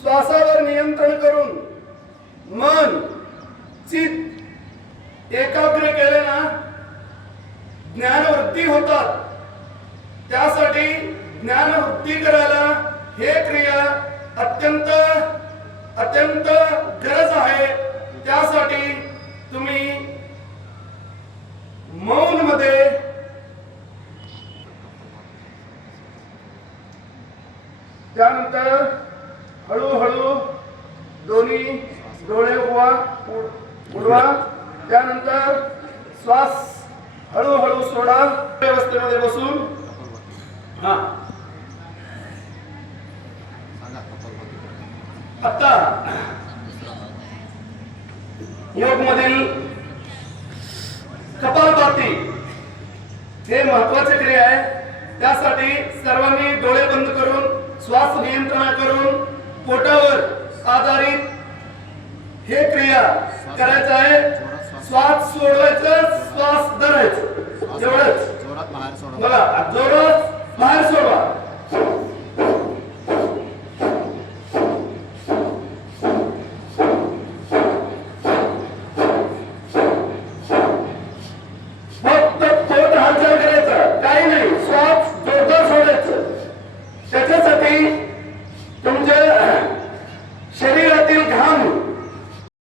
श्वासावर नियंत्रण करून मन चित्त एकाग्र केले ना ज्ञानवृत्ती होतात। त्यासाठी ज्ञानवृत्ती करायला हे क्रिया अत्यंत अत्यंत गरज आहे। त्यासाठी तुम्ही मौन मध्ये त्यानंतर हळूहळू दोन्ही डोळे उडवा। त्यानंतर श्वास हळूहळू सोडा। व्यवस्थेमध्ये बसून आता योग मधील कपालभाती हे महत्वाची क्रिया आहे। त्यासाठी सर्वांनी डोळे बंद करून श्वास नियंत्रण करून पोटावर आधारित हे क्रिया करायचं आहे। श्वास सोडवायचं, श्वास धरायचं, एवढंच। बघा जोरात बाहेर सोडवा।